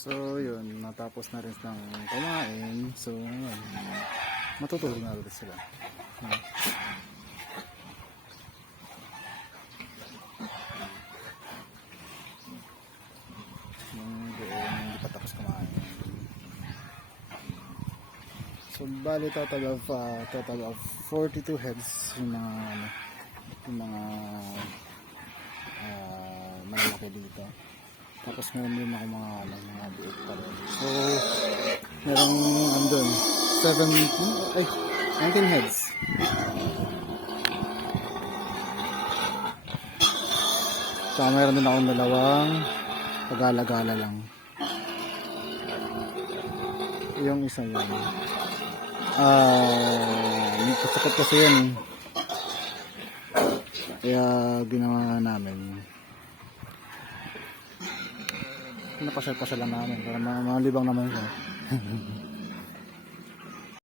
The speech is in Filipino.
So yun, natapos na rin ng kumain. So yun, matutulog na rin sila. Yung doon, hindi pa tapos kumain. So bali total of 42 heads yung mga malalaki dito. Tapos meron din ako mga biik pa rin. So merong andun 19 heads. So meron din akong dalawang pag-alagala lang. Yung isa yun, kasakit kasi yun eh. Kaya ginawa namin, napasal lang namin para malibang naman siya.